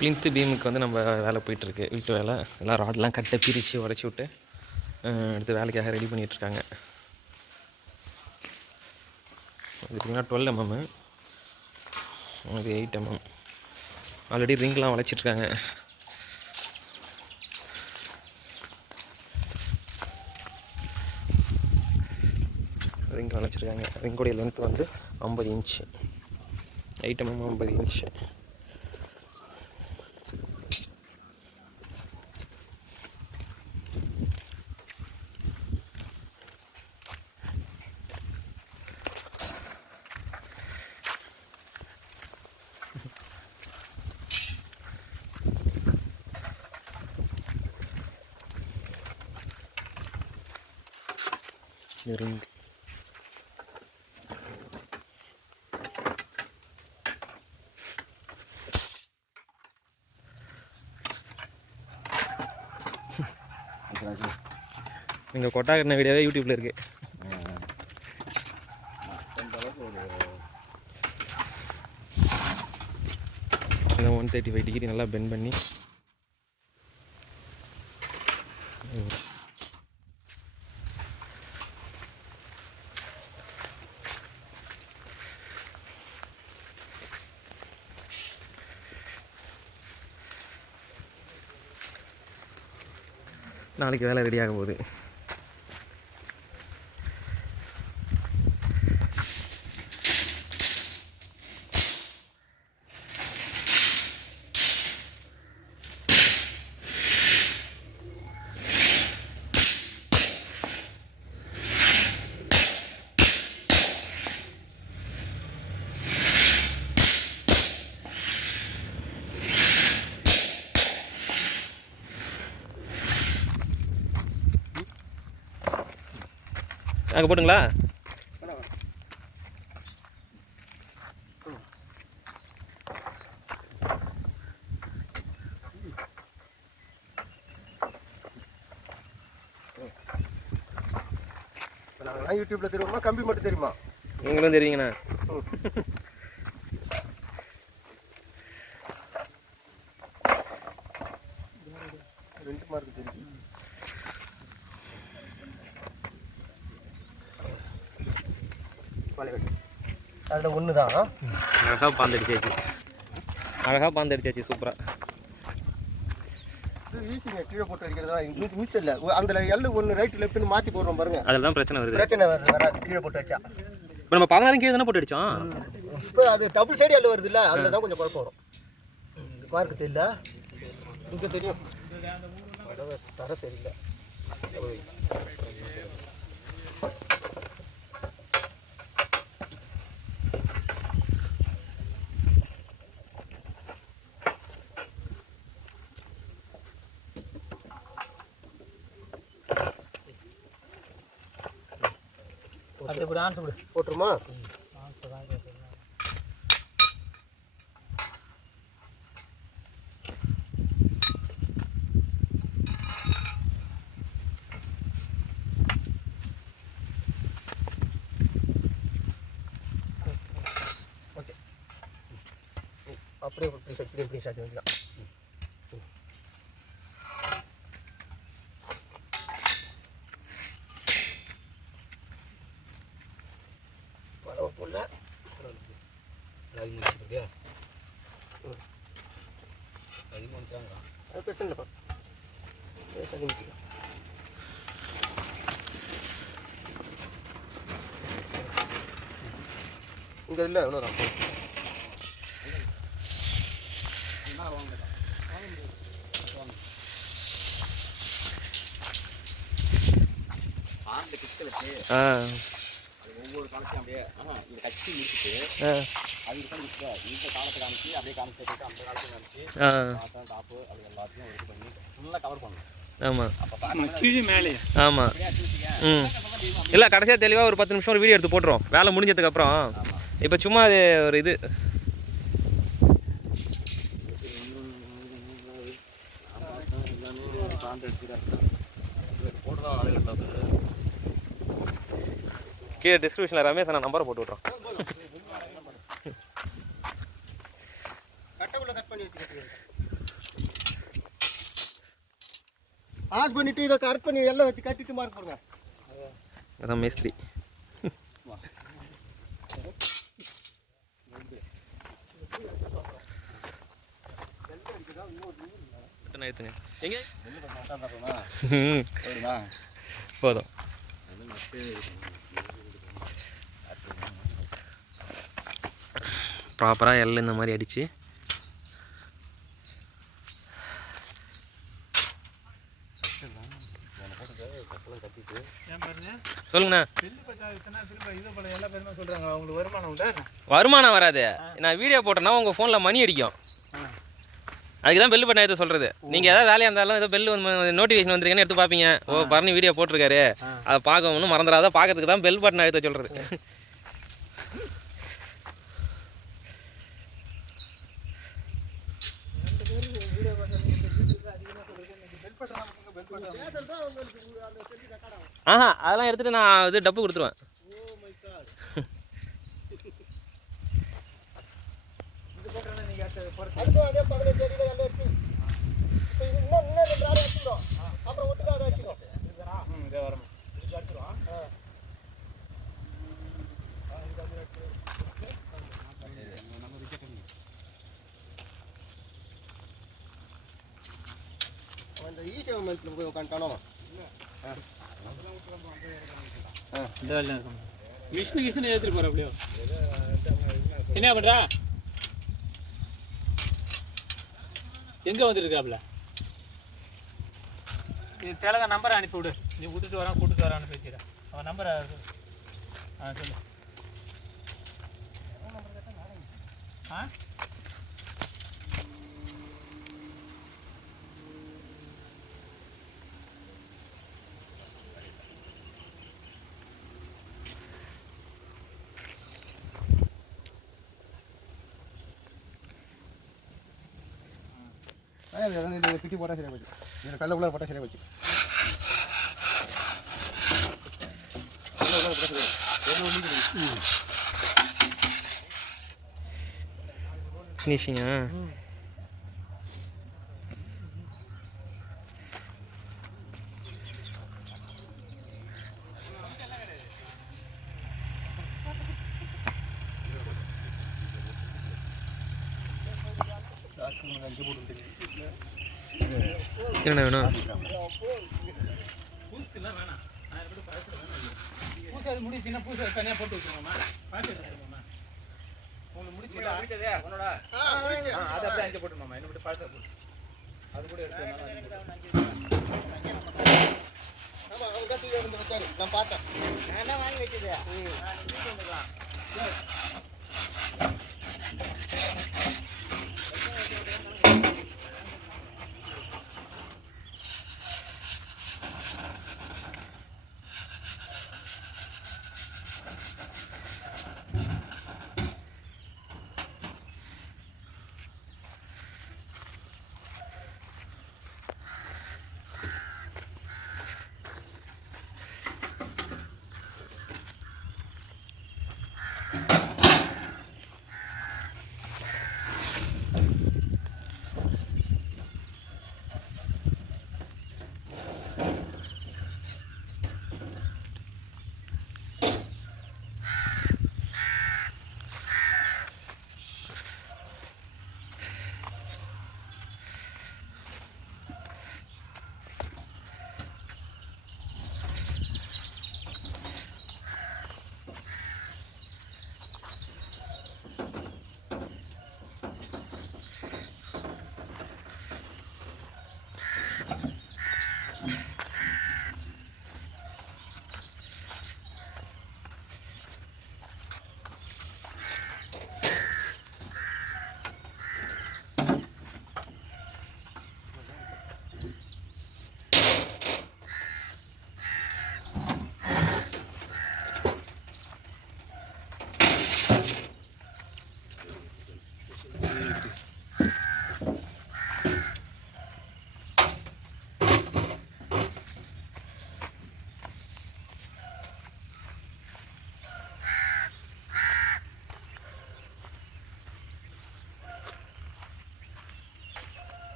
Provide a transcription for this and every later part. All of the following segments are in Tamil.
பிளின்த்து பீமுக்கு வந்து நம்ம வேலை போயிட்டுருக்கு, வீட்டு வேலை. எல்லாம் ராட்லாம் கட்டை பிரித்து உடச்சி விட்டு அடுத்து வேலைக்காக ரெடி பண்ணிகிட்ருக்காங்க. அது பார்த்திங்கன்னா 12 mm, அது 8 mm. ஆல்ரெடி ரிங்லாம் வளைச்சிட்ருக்காங்க. ரிங் வளைச்சிருக்காங்க. ரிங்கோடைய லென்த் வந்து 50 இன்ச்சு, 8 mm 50 இன்ச்சு. ரிங் எங்கள் கொட்டாக்கண்ண வீடியோவே யூடியூப்பில் இருக்குது. எல்லாம் 135 டிகிரி நல்லா பெண்ட் பண்ணி நாளைக்கு வேலை ரெடி ஆக போகுது. அங்கே போட்டுங்களா? யூடியூப்ல தெரியுமா, கம்பி மட்டும் தெரியுமா? நீங்களும் தெரியுங்கண்ணா. ரெண்டு மார்க்கு தெரியும். அதில் ஒன்று தான். அழகாக பாந்தடிச்சாச்சு, அழகாக பாந்தடிச்சாச்சு, சூப்பராக. ஈஸிங்க, கீழே போட்டு அடிக்கிறதா மிஸ் இல்லை. அந்த எல்லு ஒன்று ரைட்டு லெஃப்ட்னு மாற்றி போடுறோம் பாருங்க, அதில் தான் பிரச்சனை வருது. பிரச்சனை வருது, வராது கீழே போட்டு அடிச்சா. இப்போ நம்ம 16 கீழே தானே போட்டு அடித்தோம். இப்போ அது டபுள் சைடு எல்லு வருது இல்லை, அதில் தான் கொஞ்சம் குழப்பம் வரும். மார்க்கு தெரியல, இங்கே தெரியும். தர சரியில்லை. போட்டுருமா? ஓகே, அப்படியே இப்படி ஸ்டார்ட் பண்ணிக்கலாம். போடல அது பிரச்சனை இல்லைப்பா. இங்கே இல்லை, எவ்வளோதான். ஒவ்வொரு காலத்தையும் அப்படியே இந்த கட்சி முடிச்சுட்டு அதுக்கு தான் இந்த காலத்தை காமிச்சு அப்படியே காமிச்சு அந்த காலத்தை காமிச்சு டாப்பு அது எல்லாத்தையும் இது பண்ணி ஃபுல்லாக கவர் பண்ணணும். ஆமாம், கீழே மேலே. ஆமாம். இல்லை, கடைசியாக தெளிவாக ஒரு 10 நிமிஷம் ஒரு வீடியோ எடுத்து போட்டுரும் வேலை முடிஞ்சதுக்கப்புறம். இப்போ சும்மா அது ஒரு இது கீழே டிஸ்கிரிப்ஷனில் ரமேஷ் நான் நம்பரை போட்டு விட்றோம். கட்டக்குள்ள கட் பண்ணி வச்சுக்கிட்டு ஆஸ் பண்ணிட்டு இதை கரெக்ட் பண்ணி எல்லாம் வச்சு கட்டிட்டு மார்க் போடுங்க. அதான் மேஸ்திரி. எடுத்துங்க எங்க போதும். ப்ராப்பராக எல்லாம் இந்த மாதிரி அடித்து சொல்லுங்கண்ணா. வருமானம் வராது. நான் வீடியோ போட்டேன்னா உங்கள் ஃபோனில் மணி அடிக்கும். அதுக்கு தான் பெல் பட்டன் எடுத்து சொல்கிறது. நீங்கள் எதாவது வேலையாக இருந்தாலும் ஏதோ பெல் நோட்டிஃபிகேஷன் வந்துருக்கேன்னு எடுத்து பார்ப்பீங்க. ஓ பரணி வீடியோ போட்டிருக்காரு, அதை பார்க்கணும்னு மறந்துடாத. பார்க்கறதுக்கு தான் பெல் பட்டன் எடுத்து சொல்கிறது. ஆஹா அதெல்லாம் எடுத்துகிட்டு நான் இது டப்பு கொடுத்துருவேன். அதே 15 அடியில் எல்லாம் எடுத்து இப்போ இது இன்னும் 2 ஆடு வச்சுக்கிறோம். அப்புறம் ஒட்டுக்காக அதை வச்சுக்கிறோம். அந்த ஈஸியாக மந்தில் போய் உட்காந்துட்டானோ மிஷினு கிஷினு ஏற்றிட்டு போகிற அப்படியோ என்ன பண்ணுறா? எங்கே வந்துருக்காப்புல? நீ தெலங்க நம்பரை அனுப்பி விடு. நீ விட்டுட்டு வரான் கூட்டுட்டு வரான்னு பேசிடுறேன். அவன் நம்பரை சொல்லு. ஆ தூக்கி போட்டால் சரியாக போச்சு. இதில் கல்ல உள்ள போட்டால் சரியாக போச்சு. ஃபினிஷிங்கா? என்ன வேணும்? பூசை அது முடி சின்ன பூசை தனியாக போட்டு வச்சுருவோம்மா. பார்த்து வச்சுருவோம்மா. உங்களுக்கு முடிச்சு அது அப்படியே அங்கே போட்டுருமாம்மா. என்ன மட்டும் பார்த்து போட்டு அது கூட எடுத்து ஆமாம் அவங்க தான் தூக்கி வந்து வச்சாரு. நான் பார்த்தேன். நான் தான் வாங்கி வச்சது.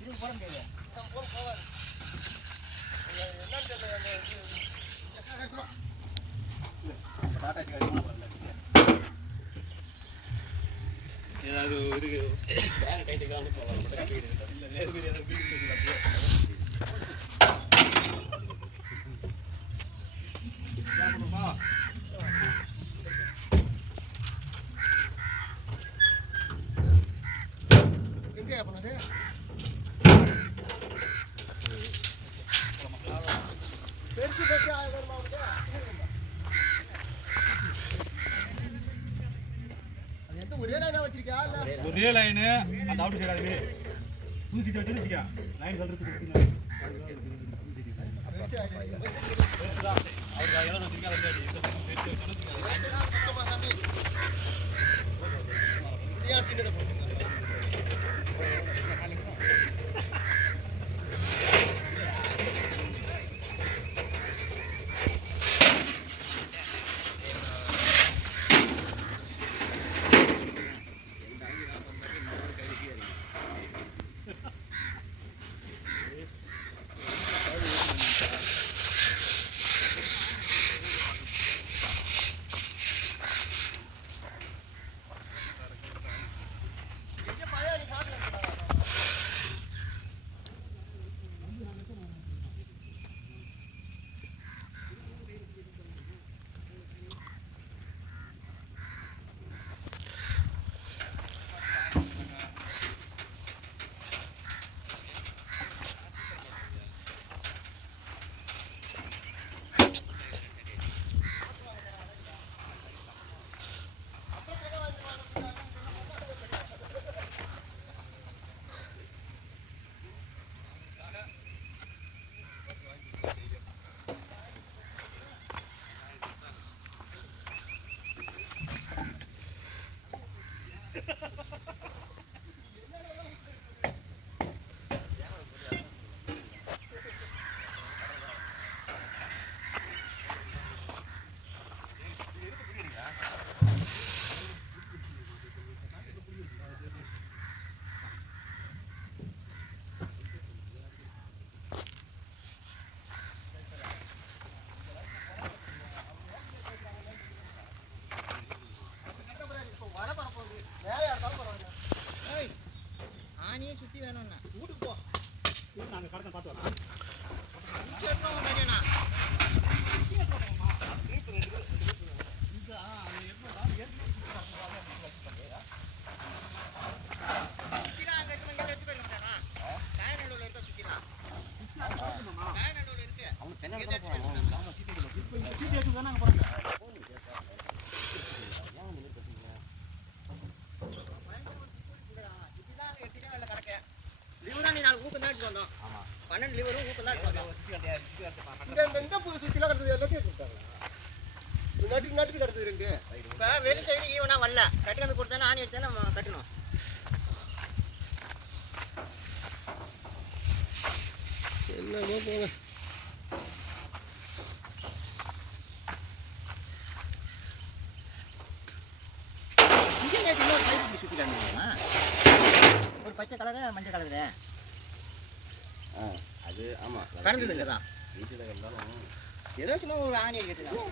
இதுக்கு போட முடியாது. நம்ம போட போகாது. என்னன்னு தெரியல. டாடா ஏதாவது இதுக்கு வேற கைட்டுக்கலாம் போகலாம். இல்லை நேர்மறை ஏதாவது வீடு எங்கேயா போனது? பெருசு பெருசு வருமா அவனுக்கு? அது எந்த ஒரே லைனா வச்சிருக்கியா இல்ல ஒரே லைனு அந்த அவுட் சைடு அது தூசிட்டு வச்சிருக்கியா லைன் சொல்றதுக்கு பெருசு ஆயிடுச்சு. அவர் எல்லாம் வச்சிருக்காரு இதையா பின்னட போட்டுங்க. ஆனியே சுத்தி வேணும்னா வீட்டுக்கு போ. நாங்கள் கடத்தை பார்த்து வரோம். லிவரா நீ 4 ஊக்கம் தான் எடுத்து வந்தோம். ஆமா 12 லிவரும் ஊக்கம் தான் எடுத்து வந்தோம். இந்த புது சுத்திலாம் கிடக்குது எல்லாத்தையும் கொடுத்தாங்க. நட்டுக்கு கிடக்குது 2. இப்போ வெளி சைடு ஈவனா வரல. கட்டு கம்பி கொடுத்தானே ஆணி எடுத்தானே நம்ம கட்டணும். என்னமோ போங்க. இங்கே நேற்று இன்னொரு பைப் சுற்றி காமிங்களா? ஒரு பச்சை கலரு மஞ்சள் கலரு அது ஆமா கடந்தது இல்லை தான். வீட்டில் இருந்தாலும் ஏதோ சும்மா ஒரு ஆணி எடுத்துக்கலாம்.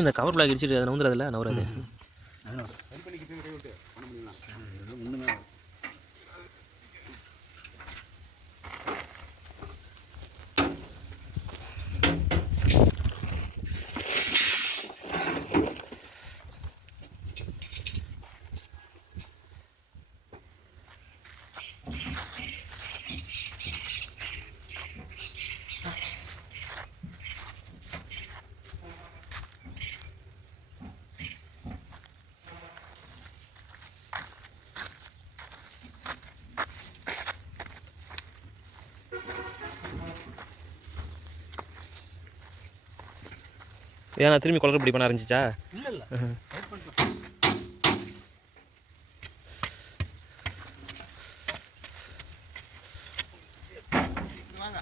இந்த கவர் பிளாக் இடிச்சிட்டு அதை நவுந்துறதில்ல நவுறது ஏன்னா திரும்பி குளறுபடி பண்ண ஆரம்பிச்சிச்சா? இல்லை இல்லை வெயிட் பண்ணிக்கலாம். வாங்க.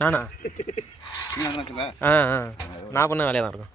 நானா? ஆ ஆ நான் பண்ண வேலையாக தான் இருக்கும்.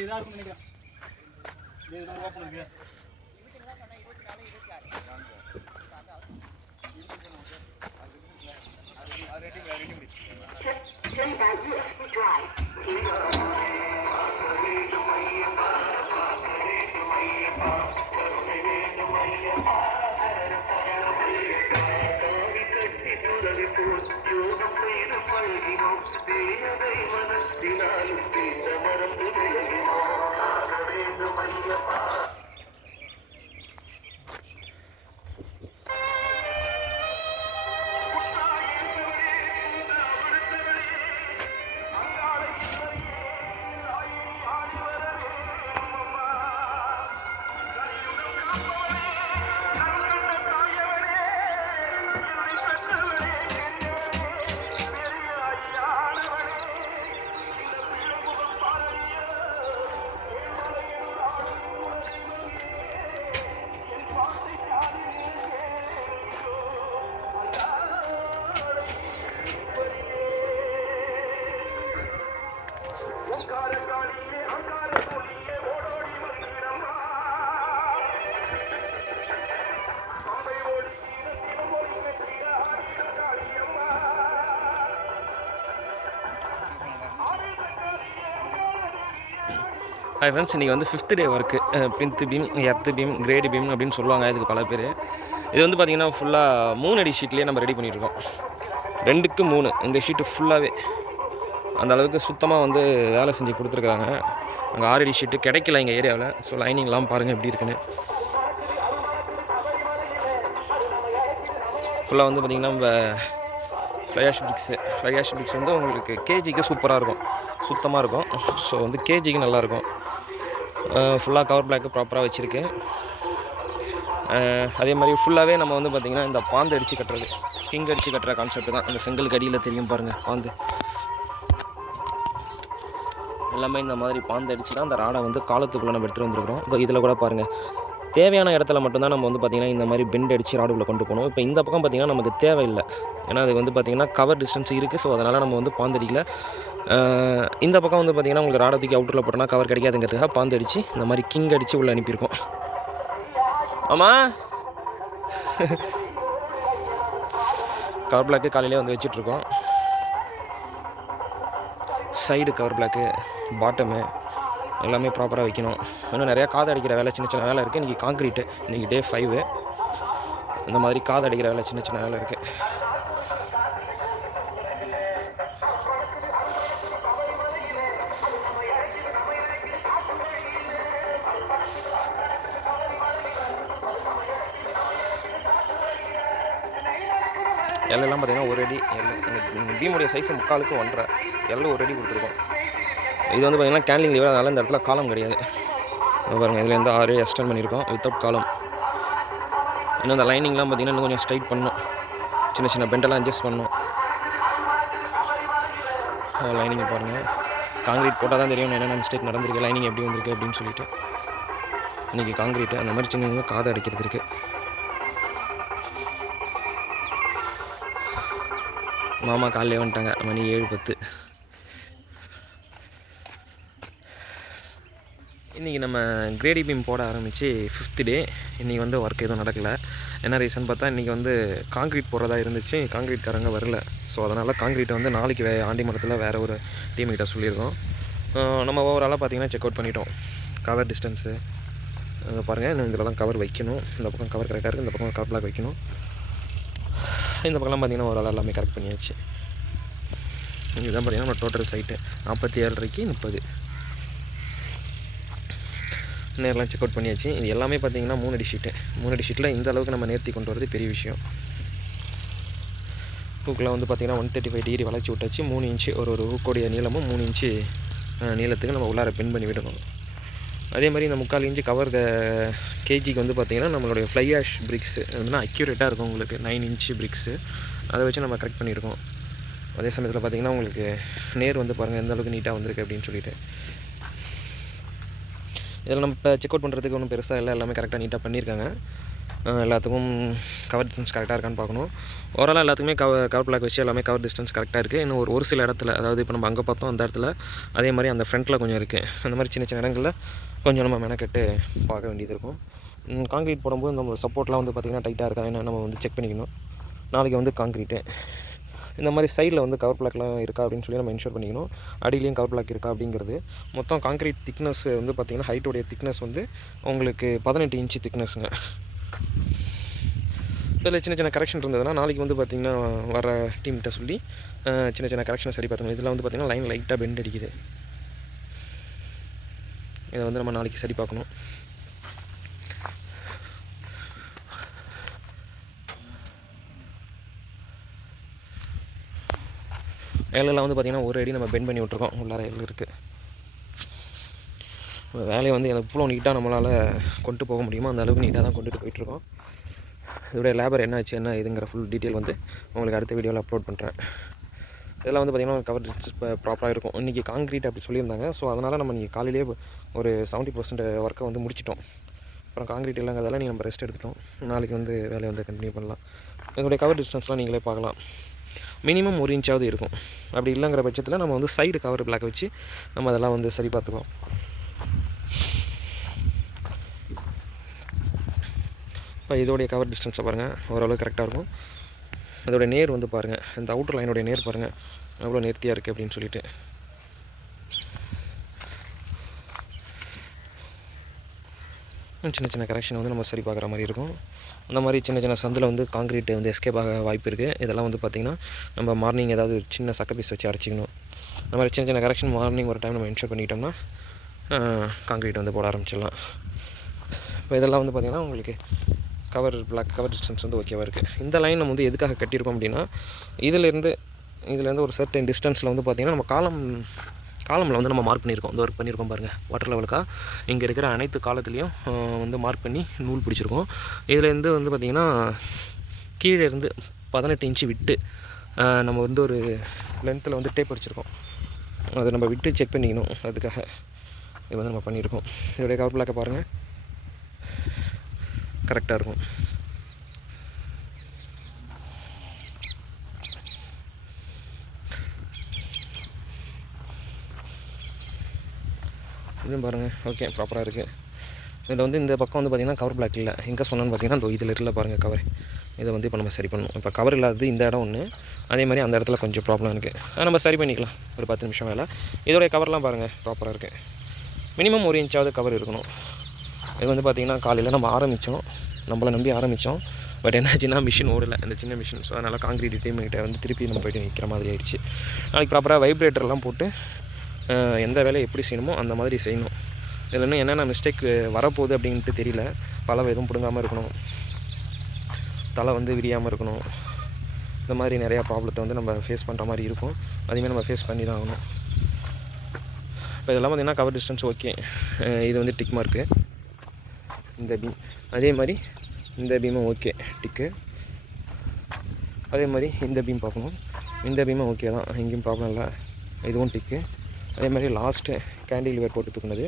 இதாக இருக்கும்னு நினைக்கிறேன். இதெல்லாம் ஓப்பன் இருக்கு. ஹாய் ஃப்ரெண்ட்ஸ், இன்றைக்கி வந்து 5th day work. Plinth beam, earth beam, grade beam அப்படின்னு சொல்லுவாங்க இதுக்கு பல பேர். இது வந்து பார்த்திங்கன்னா ஃபுல்லாக 3 அடி ஷீட்லேயே நம்ம ரெடி பண்ணியிருக்கோம். 2க்கு 3 இந்த ஷீட்டு ஃபுல்லாகவே அந்த அளவுக்கு சுத்தமாக வந்து வேலை செஞ்சு கொடுத்துருக்குறாங்க. அங்கே 6 அடி ஷீட்டு கிடைக்கல எங்கள் ஏரியாவில். ஸோ லைனிங்லாம் பாருங்கள் எப்படி இருக்குன்னு. ஃபுல்லாக வந்து பார்த்திங்கன்னா நம்ம ஃப்ளையாஷ் பிரிக்ஸ் வந்து உங்களுக்கு கேஜிக்கு சூப்பராக இருக்கும், சுத்தமாக இருக்கும். ஸோ வந்து கேஜிக்கு நல்லாயிருக்கும். ஃபுல்லாக கவர் பிளாக்கு ப்ராப்பராக வச்சுருக்கேன். அதே மாதிரி ஃபுல்லாகவே நம்ம வந்து பார்த்திங்கன்னா இந்த பாந்து அடித்து கட்டுறது, கிங் அடித்து கட்டுற கான்செப்ட் தான். அந்த செங்கலுக்கு அடியில் தெரியும் பாருங்கள் பாந்து. எல்லாமே இந்த மாதிரி பாந்து அடித்து தான் அந்த ராடை வந்து காலத்துக்குள்ளே நம்ம எடுத்துகிட்டு வந்துருக்குறோம். இப்போ இதில் கூட பாருங்கள், தேவையான இடத்துல மட்டும்தான் நம்ம வந்து பார்த்திங்கன்னா இந்த மாதிரி பெண்ட் அடித்து ராடுக்குள்ளே கொண்டு போகணும். இப்போ இந்த பக்கம் பார்த்திங்கன்னா நமக்கு தேவையில்லை, ஏன்னா அது வந்து பார்த்திங்கன்னா கவர் டிஸ்டன்ஸ் இருக்குது. ஸோ அதனால் நம்ம வந்து பாந்து அடிக்கல. இந்த பக்கம் வந்து பார்த்திங்கன்னா உங்களுக்கு ராடை தூக்கி அவுட்டரில் போட்டோன்னா கவர் கிடைக்காதுங்கிறதுக்காக பாந்து அடித்து இந்த மாதிரி கிங் அடித்து உள்ளே அனுப்பியிருக்கோம். ஆமாம், கவர் பிளாக்கு காலையிலே வந்து வச்சிட்ருக்கோம். சைடு கவர் பிளாக்கு, பாட்டமு, எல்லாமே ப்ராப்பராக வைக்கணும். இன்னும் நிறையா காது அடிக்கிற வேலை சின்ன சின்ன வேலை இருக்குது. இன்றைக்கி காங்க்ரீட்டு, இன்றைக்கி டே 5. இந்த மாதிரி காது அடிக்கிற வேலை சின்ன சின்ன வேலை இருக்குது. எல்லாம் பார்த்தீங்கன்னா 1 அடி பீமுடைய சைஸு 3/4க்கு 1.5 எல்லாம் 1 அடி கொடுத்துருக்கோம். இது வந்து பார்த்திங்கன்னா கேன்லிங் லீவர், அதனால் இந்த இடத்துல காலம் கிடையாது. பாருங்கள், இதில் எந்த 6 எக்ஸ்டெண்ட் பண்ணியிருக்கோம் வித்தவுட் காலம். இன்னும் அந்த லைனிங்லாம் பார்த்திங்கன்னா இன்னும் கொஞ்சம் ஸ்ட்ரைட் பண்ணணும், சின்ன சின்ன பெண்டெல்லாம் அட்ஜஸ்ட் பண்ணணும். லைனிங் பாருங்கள், காங்க்ரீட் போட்டால் தான் தெரியும் என்னென்ன மிஸ்டேக் நடந்திருக்கு, லைனிங் எப்படி வந்திருக்கு அப்படின்னு சொல்லிட்டு. இன்றைக்கி காங்க்ரீட்டு அந்த மாதிரி சின்ன காது அடிக்கிறது இருக்குது. மாமா காலையில் வந்துட்டாங்க, மணி 7:10. இன்றைக்கி நம்ம கிரேடி பீம் போட ஆரம்பித்து 5th டே. இன்றைக்கி வந்து ஒர்க் எதுவும் நடக்கலை. என்ன ரீசன் பார்த்தா இன்றைக்கி வந்து காங்க்ரீட் போடுறதா இருந்துச்சு, காங்க்ரீட்காரங்க வரல. ஸோ அதனால் காங்க்ரீட்டை வந்து நாளைக்கு ஆண்டிமரத்தில் வேறு ஒரு டீம்கிட்ட சொல்லியிருக்கோம். நம்ம ஓவராலாக பார்த்திங்கன்னா செக் அவுட் பண்ணிட்டோம். கவர் டிஸ்டன்ஸு பாருங்கள், இன்னும் இதில் கவர் வைக்கணும். இந்த பக்கம் கவர் கரெக்டாக இருக்குது, இந்த பக்கம் கவர் பிளாக் வைக்கணும். இந்த பக்கம்லாம் பார்த்திங்கன்னா ஓவரால் எல்லாமே கரெக்ட் பண்ணியாச்சு. இதுதான் பார்த்திங்கன்னா நம்ம டோட்டல் சைட்டு 47.5க்கு 30. நேரெலாம் செக் அவுட் பண்ணியாச்சு. இது எல்லாமே பார்த்திங்கன்னா 3 அடி ஷீட்டு. 3 அடி ஷீட்டில் இந்த அளவுக்கு நம்ம நேர்த்தி கொண்டு வரது பெரிய விஷயம். ஹூக்கில் வந்து பார்த்திங்கன்னா 135 டிகிரி வளைச்சி விட்டாச்சு. 3 இன்ச்சு ஒரு ஹூக்கோடைய நீளமும் 3 இன்ச்சு நீளத்துக்கு நம்ம உள்ளார பென் பண்ணி விடணும். அதே மாதிரி இந்த 3/4 இன்ச்சு கவர் கேஜிக்கு வந்து பார்த்திங்கன்னா நம்மளுடைய ஃப்ளை ஆஷ் பிரிக்ஸு அதுனா அக்யூரேட்டாக இருக்கும் உங்களுக்கு. 9 இன்ச்சு பிரிக்ஸு அதை வச்சு நம்ம கரெக்ட் பண்ணியிருக்கோம். அதே சமயத்தில் பார்த்திங்கன்னா உங்களுக்கு நேர் வந்து பாருங்கள் எந்த அளவுக்கு நீட்டாக வந்திருக்கு அப்படின்னு சொல்லிட்டு. இதில் நம்ம இப்போ செக் அவுட் பண்ணுறதுக்கு ஒன்றும் பெருசாக இல்லை, எல்லாமே கரெக்டாக நீட்டாக பண்ணியிருக்காங்க. எல்லாத்துக்கும் கவர் டிஸ்டன்ஸ் கரெக்டாக இருக்கான்னு பார்க்கணும். ஓவராலாக எல்லாத்துக்குமே கவர் பிளாக் வச்சு எல்லாமே கவர் டிஸ்டன்ஸ் கரெக்டாக இருக்குது. இன்னும் ஒரு சில இடத்துல, அதாவது இப்போ நம்ம அங்கே பார்த்தோம் அந்த இடத்துல, அதே மாதிரி அந்த ஃப்ரண்ட்டில் கொஞ்சம் இருக்குது. அந்த மாதிரி சின்ன சின்ன இடங்களில் கொஞ்சம் நம்ம மெனக்கெட்டு பார்க்க வேண்டியது இருக்கும். காங்க்ரீட் போடும்போது நம்ம சப்போர்ட்லாம் வந்து பார்த்திங்கன்னா டைட்டாக இருக்கா என்ன நம்ம வந்து செக் பண்ணிக்கணும். நாளைக்கு வந்து காங்க்ரீட்டு இந்த மாதிரி சைடில் வந்து கவர் பிளாக்லாம் இருக்கா அப்படின்னு சொல்லி நம்ம இன்ஷூர் பண்ணிக்கணும். அடியிலையும் கவர் பிளாக் இருக்கா அப்படிங்கிறது. மொத்தம் காங்க்ரீட் திக்னஸ் வந்து பார்த்திங்கன்னா ஹைட்டோடைய திக்னஸ் வந்து உங்களுக்கு 18 இன்ச்சு திக்னஸ்ங்க. இதில் சின்ன சின்ன கரெக்ஷன் இருந்ததுன்னா நாளைக்கு வந்து பார்த்திங்கன்னா வர டீம்கிட்ட சொல்லி சின்ன சின்ன கரெக்ஷனை சரி பார்த்துக்கணும். இதில் வந்து பார்த்திங்கன்னா லைன் லைட்டாக பெண்ட் அடிக்குது. இதை வந்து நம்ம நாளைக்கு சரி பார்க்கணும். எல்லாம் வந்து பார்த்திங்கன்னா 1 அடி நம்ம பெண்ட் பண்ணி விட்ருக்கோம். உள்ளார எல் இருக்குது. வேலையை வந்து எவ்வளோ நீட்டாக நம்மளால் கொண்டு போக முடியுமோ அந்த அளவுக்கு நீட்டாக தான் கொண்டுட்டு போயிட்டுருக்கோம். இதோடைய லேபர் என்ன ஆச்சு என்ன இதுங்கிற ஃபுல் டீட்டெயில் வந்து உங்களுக்கு அடுத்த வீடியோவில் அப்லோட் பண்ணுறேன். இதெல்லாம் வந்து பார்த்திங்கன்னா கவர் இப்போ ப்ராப்பராக இருக்கும். இன்றைக்கி காங்க்ரீட் அப்படி சொல்லியிருந்தாங்க. ஸோ அதனால் நம்ம இன்றைக்கி காலையிலேயே ஒரு 70% ஒர்க்கை வந்து முடிச்சிட்டோம். அப்புறம் காங்க்ரீட் இல்லைங்கிறதால நீங்கள் நம்ம ரெஸ்ட் எடுத்துட்டோம். நாளைக்கு வந்து வேலையை வந்து கண்டினியூ பண்ணலாம். இதோடைய கவர் டிஸ்டன்ஸ்லாம் நீங்களே பார்க்கலாம். மினிமம் 1 இன்ச்சாவது இருக்கும். அப்படி இல்லைங்கிற பட்சத்தில் நம்ம வந்து சைடு கவர் பிளாக் வச்சு நம்ம அதெல்லாம் வந்து சரி பார்த்துக்குவோம். இப்போ இதோடைய கவர் டிஸ்டன்ஸை பாருங்கள், ஓரளவு கரெக்டாக இருக்கும். அதோடய நேர் வந்து பாருங்கள், இந்த அவுட்டர் லைனுடைய நேர் பாருங்கள் எவ்வளோ நேர்த்தியாக இருக்குது அப்படின்னு சொல்லிட்டு. சின்ன சின்ன கரெக்ஷன் வந்து நம்ம சரி பார்க்குற மாதிரி இருக்கும். அந்த மாதிரி சின்ன சின்ன சந்தில் வந்து காங்க்ரீட் வந்து எஸ்கேப் ஆக வாய்ப்பு இருக்குது. இதெல்லாம் வந்து பார்த்திங்கன்னா நம்ம மார்னிங் ஏதாவது சின்ன சக்க பீஸ் வச்சு அரைச்சிக்கணும். அந்த மாதிரி சின்ன சின்ன கரெக்ஷன் மார்னிங் ஒரு டைம் நம்ம இன்ஷூர் பண்ணிக்கிட்டோம்னா காங்க்ரீட் வந்து போட ஆரம்பிச்சிடலாம். இப்போ இதெல்லாம் வந்து பார்த்திங்கன்னா உங்களுக்கு கவர் டிஸ்டன்ஸ் வந்து ஓகேவாக இருக்குது. இந்த லைன் நம்ம வந்து எதுக்காக கட்டியிருக்கோம் அப்படின்னா இதிலேருந்து ஒரு சர்டன் டிஸ்டன்ஸில் வந்து பார்த்திங்கன்னா நம்ம காலமில் வந்து நம்ம மார்க் பண்ணியிருக்கோம். இந்த ஒர்க் பண்ணியிருக்கோம் பாருங்கள். வாட்டர் லெவலுக்காக இங்கே இருக்கிற அனைத்து காலத்துலேயும் வந்து மார்க் பண்ணி நூல் பிடிச்சிருக்கோம். இதுலேருந்து வந்து பார்த்திங்கன்னா கீழே இருந்து 18 இன்ச்சு விட்டு நம்ம வந்து ஒரு லென்த்தில் வந்து டேப் அடிச்சிருக்கோம். அதை நம்ம விட்டு செக் பண்ணிக்கணும். அதுக்காக இது வந்து நம்ம பண்ணியிருக்கோம். இதோடைய கவர் பிளாக்கை பாருங்கள், கரெக்டாக இருக்கும். இதுவும் பாருங்கள், ஓகே ப்ராப்பராக இருக்குது. இதில் வந்து இந்த பக்கம் வந்து பார்த்திங்கன்னா கவர் பிளாக் இல்லை. எங்கே சொன்னேன்னு பார்த்தீங்கன்னா இந்த இதில் இல்லை பாருங்கள் கவர். இதை வந்து இப்போ நம்ம சரி பண்ணணும். இப்போ கவர் இல்லாதது இந்த இடம் ஒன்று, அதே மாதிரி அந்த இடத்துல கொஞ்சம் ப்ராப்ளம் இருக்குது. அதை நம்ம சரி பண்ணிக்கலாம். ஒரு 10 நிமிஷம் வேலை. இதோடைய கவர்லாம் பாருங்கள் ப்ராப்பராக இருக்குது. மினிமம் 1 இன்ச்சாவது கவர் இருக்கணும். இது வந்து பார்த்திங்கன்னா காலையில் நம்ம ஆரம்பித்தோம், நம்மளை நம்பி ஆரம்பித்தோம். பட் என்னாச்சுன்னா மிஷின் ஓடலை, அந்த சின்ன மிஷின். ஸோ அதனால் காங்கிரீட் டீம்கிட்ட வந்து திருப்பி நம்ம போய்ட்டு நிற்கிற மாதிரி ஆயிடுச்சு. நாளைக்கு ப்ராப்பராக வைப்ரேட்டர்லாம் போட்டு எந்த வேலையை எப்படி செய்யணுமோ அந்த மாதிரி செய்யணும். இதில் இன்னும் என்னென்ன மிஸ்டேக் வரப்போகுது அப்படின்ட்டு தெரியல. பலவை எதுவும் பிடுங்காமல் இருக்கணும், தலை வந்து விரியாமல் இருக்கணும். இந்த மாதிரி நிறையா ப்ராப்ளத்தை வந்து நம்ம ஃபேஸ் பண்ணுற மாதிரி இருக்கும். அதுமாதிரி நம்ம ஃபேஸ் பண்ணி தான் ஆகணும். இப்போ இதெல்லாம் பார்த்திங்கன்னா கவர் டிஸ்டன்ஸ் ஓகே. இது வந்து டிக் மார்க்கு, இந்த பீம். அதே மாதிரி இந்த பீமும் ஓகே, டிக்கு. அதே மாதிரி இந்த பீம் பார்க்கணும், இந்த பீமும் ஓகே தான், எங்கேயும் ப்ராப்ளம் இல்லை, இதுவும் டிக்கு. அதே மாதிரி லாஸ்ட்டு கேண்டிலிவர் போட்டு தூக்குனது,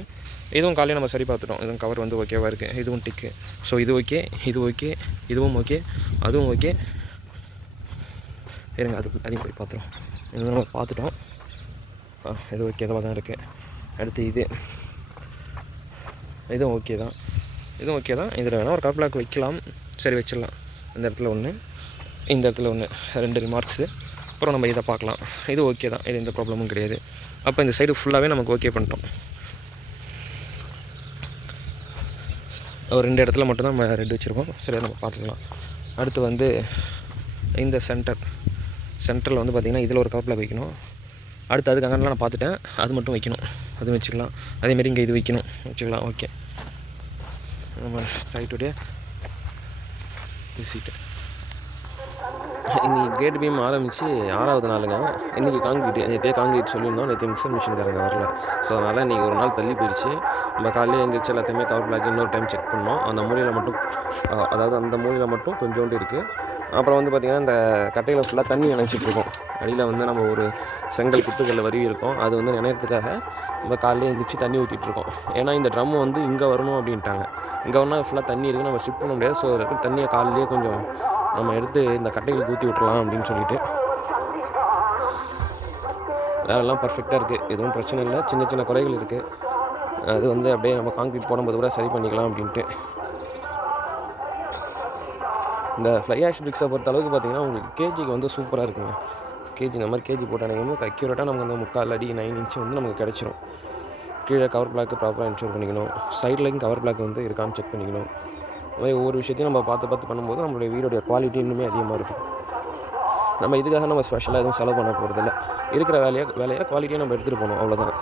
இதுவும் காலையில் நம்ம சரி பார்த்துட்டோம். இதுவும் கவர் வந்து ஓகேவாக இருக்குது, இதுவும் டிக்கு. ஸோ இது ஓகே, இது ஓகே, இதுவும் ஓகே, அதுவும் ஓகே. சரிங்க, அதையும் போய் பார்த்துரும். இது நம்ம பார்த்துட்டோம். இது ஓகே தான் இருக்குது. அடுத்து இதுவும் ஓகே தான், இதுவும் ஓகே தான். இதில் வேணால் ஒரு கவர் பிளாக் வைக்கலாம், சரி வச்சிடலாம். இந்த இடத்துல ஒன்று, இந்த இடத்துல ஒன்று, 2 ரிமார்க்ஸு. அப்புறம் நம்ம இதை பார்க்கலாம். இது ஓகே தான், இது எந்த ப்ராப்ளமும் கிடையாது. அப்போ இந்த சைடு ஃபுல்லாகவே நமக்கு ஓகே பண்ணிட்டோம். ஒரு 2 இடத்துல மட்டும்தான் நம்ம ரெட் வச்சுருக்கோம். சரி, நம்ம பார்த்துக்கலாம். அடுத்து வந்து இந்த சென்டரில் வந்து பார்த்திங்கன்னா இதில் ஒரு கவர் பிளாக் வைக்கணும். அடுத்து அதுக்கு அங்கெல்லாம் நான் பார்த்துட்டேன், அது மட்டும் வைக்கணும், அது வச்சுக்கலாம். அதேமாரி இங்கே இது வைக்கணும், வச்சுக்கலாம். ஓகே, நம்ம சைட்டுடைய சீட்டு. இன்றைக்கி கேட் பீம் ஆரம்பித்து 6வது நாளுங்க. இன்றைக்கி நேற்றே காங்கிரீட் சொல்லியிருந்தோம், நேற்று மிக்சர் மிஷின்காரங்க வரல. ஸோ அதனால் இன்றைக்கி ஒரு நாள் தள்ளி போயிடுச்சு. நம்ம காலையில் எழுந்திரிச்சு எல்லாத்தையுமே கவர் பிளாக் இன்னொரு டைம் செக் பண்ணோம். அந்த மூலையில் மட்டும், அதாவது அந்த மூலையில் மட்டும் கொஞ்சோண்டு இருக்குது. அப்புறம் வந்து பார்த்திங்கன்னா இந்த கட்டையில் ஃபுல்லாக தண்ணி நினைச்சிட்ருக்கோம். அடியில் வந்து நம்ம ஒரு செங்கல் குத்துக்கல்ல வரி இருக்கும், அது வந்து நினைக்கிறதுக்காக நம்ம காலையில் எழுந்திரிச்சு தண்ணி ஊற்றிட்டுருக்கோம். ஏன்னா இந்த ட்ரம் வந்து இங்கே வரணும் அப்படின்ட்டாங்க. இங்கே ஒன்றா ஃபுல்லாக தண்ணி இருக்குது, நம்ம ஷிஃப்ட் பண்ண முடியாது. ஸோ தண்ணியை காலையிலேயே கொஞ்சம் நம்ம எடுத்து இந்த கட்டைகளுக்கு ஊற்றி விட்றலாம் அப்படின்னு சொல்லிட்டு. வேலைலாம் பர்ஃபெக்டாக இருக்குது, எதுவும் பிரச்சனை இல்லை. சின்ன சின்ன குறைகள் இருக்குது, அது வந்து அப்படியே நம்ம கான்க்ரீட் போடும்போது கூட சரி பண்ணிக்கலாம் அப்படின்ட்டு. இந்த ஃப்ளை ஆஷ் பிரிக்ஸை பொறுத்த அளவுக்கு பார்த்திங்கன்னா உங்களுக்கு கேஜிக்கு வந்து சூப்பராக இருக்குங்க. கேஜி இந்த மாதிரி கேஜி போட்டானே அக்யூரேட்டாக நமக்கு அந்த 3/4 அடி 9 இன்ச்சு வந்து நமக்கு கிடச்சிரும். கீழே கவர் பிளாக்கு ப்ராப்பராக இன்ஷூர் பண்ணிக்கணும், சைட்லையும் கவர் பிளாக் வந்து இருக்கான்னு செக் பண்ணிக்கணும். அது மாதிரி ஒவ்வொரு விஷயத்தையும் நம்ம பார்த்து பண்ணும்போது நம்மளுடைய வீடோடைய குவாலிட்டி இன்னுமே அதிகமாக இருக்கும். நம்ம இதுக்காக நம்ம ஸ்பெஷலாக எதுவும் செலவு பண்ண போகிறதில்ல. இருக்கிற வேலையாக குவாலிட்டியாக நம்ம எடுத்துகிட்டு போகணும், அவ்வளோதான்.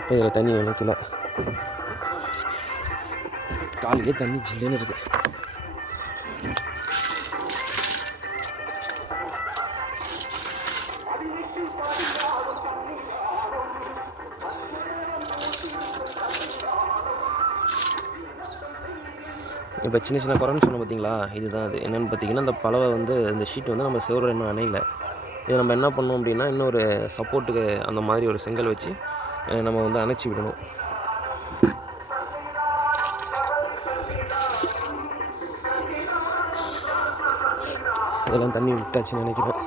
இப்போ இதில் தண்ணி நினைக்கல, காலையிலே தண்ணி ஜில்லுன்னு இருக்குது. இப்போ சின்ன சின்ன குறைன்னு சொன்ன பார்த்தீங்களா, இதுதான் அது. என்னென்னு பார்த்தீங்கன்னா இந்த பலவை வந்து இந்த ஷீட் வந்து நம்ம செவரில் இன்னும் அணையில. இது நம்ம என்ன பண்ணோம் அப்படின்னா இன்னும் ஒரு சப்போர்ட்டுக்கு அந்த மாதிரி ஒரு செங்கல் வச்சு நம்ம வந்து அணைச்சி விடணும். இதெல்லாம் தண்ணி விட்டாச்சுன்னு நினைக்கிறேன்.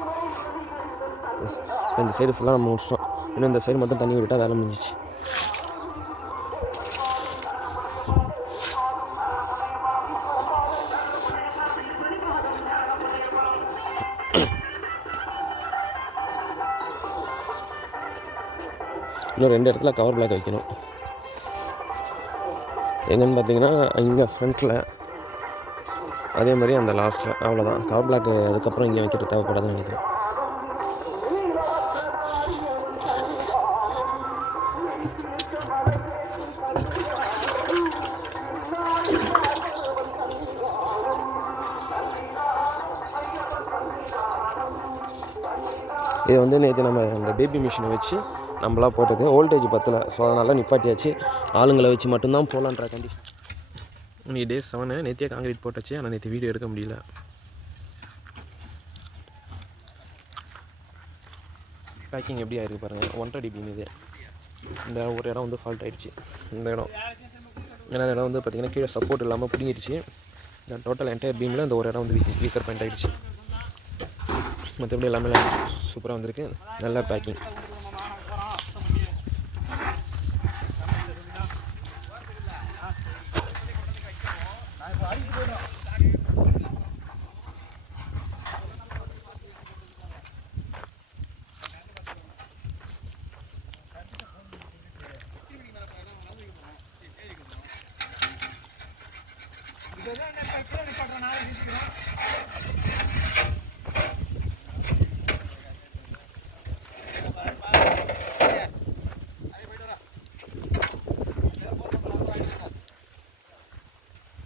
இந்த சைடு ஃபுல்லாக நம்ம முடிச்சிட்டோம். இன்னும் இந்த சைடு மட்டும் தண்ணி விட்டால் வேலை முடிஞ்சிச்சு. இன்னும் 2 இடத்துல கவர் பிளாக் வைக்கணும். என்னென்னு பார்த்தீங்கன்னா இங்கே ஃப்ரண்ட்டில், அதே மாதிரி அந்த லாஸ்ட்டில். அவ்வளோதான் கவர் பிளாக். அதுக்கப்புறம் இங்கே வைக்கிறது தேவைப்படாதுன்னு நினைக்கிறேன். இது வந்து நேற்று நம்ம அந்த பேபி மிஷினை வச்சு நம்மளாம் போட்டது. வோல்டேஜ் பத்தலை, ஸோ அதனால் நிப்பாட்டியாச்சு. ஆளுங்களை வச்சு மட்டும்தான் போகலான்ற கண்டிஷன். இன்னைக்கு டே 7. நேற்றே காங்கிரீட் போட்டாச்சு, ஆனால் நேற்று வீடியோ எடுக்க முடியல. பேக்கிங் எப்படி ஆகிருக்கு பாருங்கள். 1.5 அடி பீம் இது. இந்த ஒரு இடம் வந்து ஃபால்ட் ஆகிடுச்சு. இந்த இடம் ஏன்னா இந்த இடம் வந்து பார்த்திங்கன்னா கீழே சப்போர்ட் இல்லாமல் பிடிங்கிடுச்சு. இந்த டோட்டல் என்டையர் பீமில் இந்த ஒரு இடம் வந்து வீக்கர் பாயிண்ட் ஆகிடுச்சு. மற்றபடி எல்லாமே சூப்பராக வந்திருக்கு. நல்லா பேக்கிங்.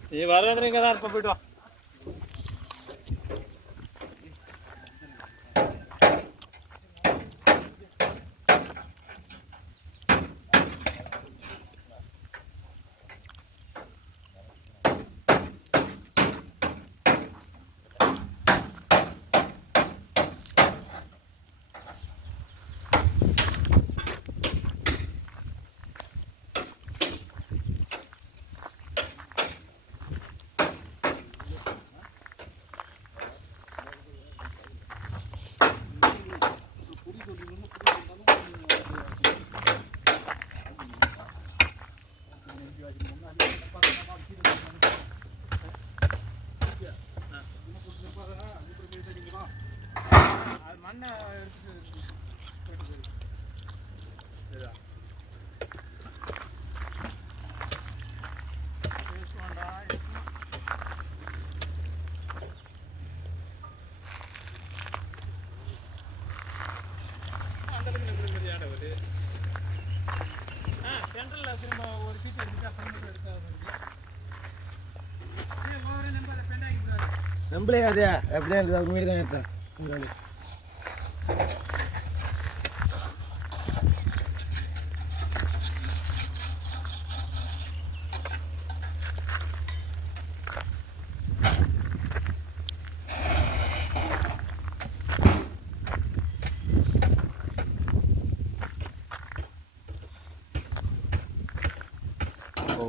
நீ வரவேந்திர இங்கே தான் இருப்ப போயிட்டு வா. மண்ணை சென்ட்ரலில் திரும்ப ஒரு சீட் எடுத்துட்டு அப்புறம் எடுத்து நம்மளே அதே அப்படியே அவங்க வீடு தான் எடுத்தேன் ஓ